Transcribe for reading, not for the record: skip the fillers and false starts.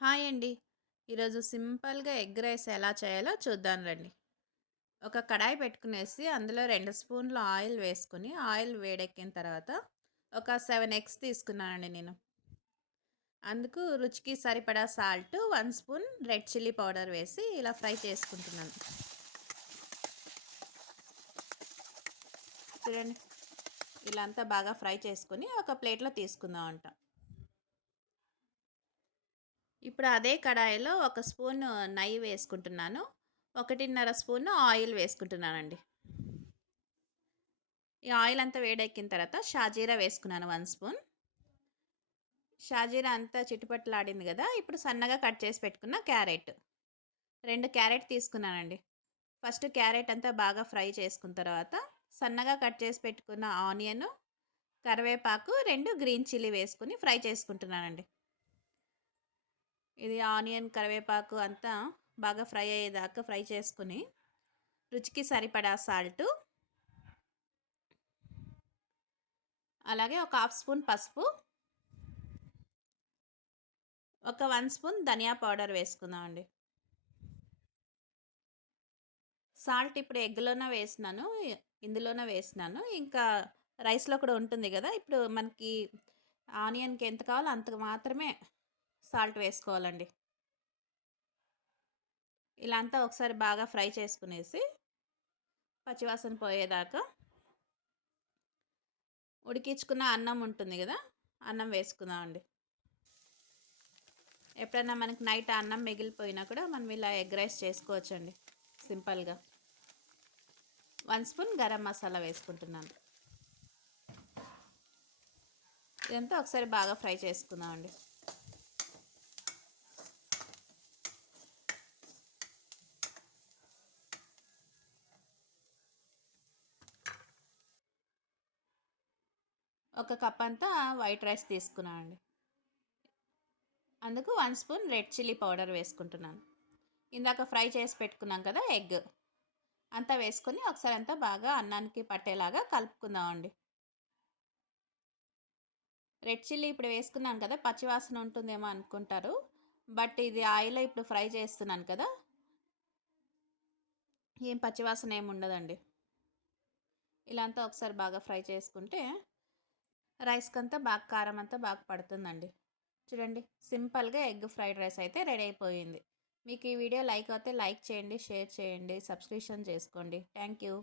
Hi అండి. ఈరోజు సింపుల్‌గా ఎగ్ రైస్ ఎలా చేయాలో చూద్దాం రండి. ఒక కడాయి పెట్టుకునేసి అందులో 2 స్పూన్‌ల ఆయిల్ వేసుకొని, ఆయిల్ వేడెక్కిన తర్వాత ఒక 7 ఎగ్స్ తీసుకున్నానండి నేను. అందుకు రుచికి సరిపడా salt, 1 spoon red chilli powder వేసి ఇలా ఫ్రై చేసుకుంటున్నాను. చూడండి. ఇలా అంతా బాగా ఫ్రై చేసుకొని ఒక ప్లేట్‌లో తీసుకుందామంట. ఇప్పుడు అదే కడాయిలో ఒక స్పూను నెయ్యి వేసుకుంటున్నాను. 1:30 స్పూను ఆయిల్ వేసుకుంటున్నానండి. ఈ ఆయిల్ అంతా వేడెక్కిన తర్వాత షాజీరా వేసుకున్నాను 1 స్పూన్. షాజీరా అంతా చిటపటలాడింది గదా! ఇప్పుడు సన్నగా కట్ చేసి పెట్టుకున్న క్యారెట్. 2 క్యారెట్ తీసుకున్నానండి. ఫస్ట్ క్యారెట్ అంతా బాగా ఫ్రై చేసుకున్న తర్వాత సన్నగా కట్ చేసి పెట్టుకున్న ఆనియను, కరివేపాకు, 2 గ్రీన్ చిల్లీ వేసుకొని ఫ్రై చేసుకుంటున్నానండి. ఇది ఆనియన్, కరివేపాకు అంతా బాగా ఫ్రై అయ్యేదాకా ఫ్రై చేసుకొని, రుచికి సరిపడా సాల్టు, అలాగే ఒక హాఫ్ స్పూన్ పసుపు, ఒక 1 స్పూన్ ధనియా పౌడర్ వేసుకుందామండి. సాల్ట్ ఇప్పుడు ఎగ్‌లోనే వేసినాను. ఇందులోనే వేసినాను. ఇంకా రైస్‌లో కూడా ఉంటుంది గదా! ఇప్పుడు మనకి ఆనియన్‌కి ఎంత కావాలో అంతకు మాత్రమే సాల్ట్ వేసుకోవాలండి. ఇలా అంతా ఒకసారి బాగా ఫ్రై చేసుకునేసి, పచ్చివాసన పోయేదాకా ఉడికించుకున్న అన్నం ఉంటుంది గదా! అన్నం వేసుకుందామండి. ఎప్పుడైనా మనకి నైట్ అన్నం మిగిలిపోయినా కూడా మనం ఇలా ఎగ్ రైస్ చేసుకోవచ్చండి సింపుల్‌గా. 1 స్పూన్ గరం మసాలా వేసుకుంటున్నాను. ఇదంతా ఒకసారి బాగా ఫ్రై చేసుకుందామండి. ఒక కప్ అంతా వైట్ రైస్ తీసుకున్నానండి. అందుకు 1 స్పూన్ రెడ్ చిల్లీ పౌడర్ వేసుకుంటున్నాను. ఇందాక ఫ్రై చేసి పెట్టుకున్నాం కదా ఎగ్ అంతా వేసుకొని ఒకసారి అంతా బాగా అన్నానికి పట్టేలాగా కలుపుకుందామండి. రెడ్ చిల్లీ ఇప్పుడు వేసుకున్నాను కదా పచ్చివాసన ఉంటుందేమో అనుకుంటారు. బట్ ఇది ఆయిల్లో ఇప్పుడు ఫ్రై చేస్తున్నాను కదా, ఏం పచ్చివాసన ఏమి ఉండదండి. ఇలా అంతా ఒకసారి బాగా ఫ్రై చేసుకుంటే రైస్‌కంతా బాగా కారం అంతా బాగా పడుతుందండి. చూడండి, సింపుల్‌గా ఎగ్ ఫ్రైడ్ రైస్ అయితే రెడీ అయిపోయింది. మీకు ఈ వీడియో లైక్ అయితే లైక్ చేయండి, షేర్ చేయండి, సబ్స్క్రిప్షన్ చేసుకోండి. Thank you.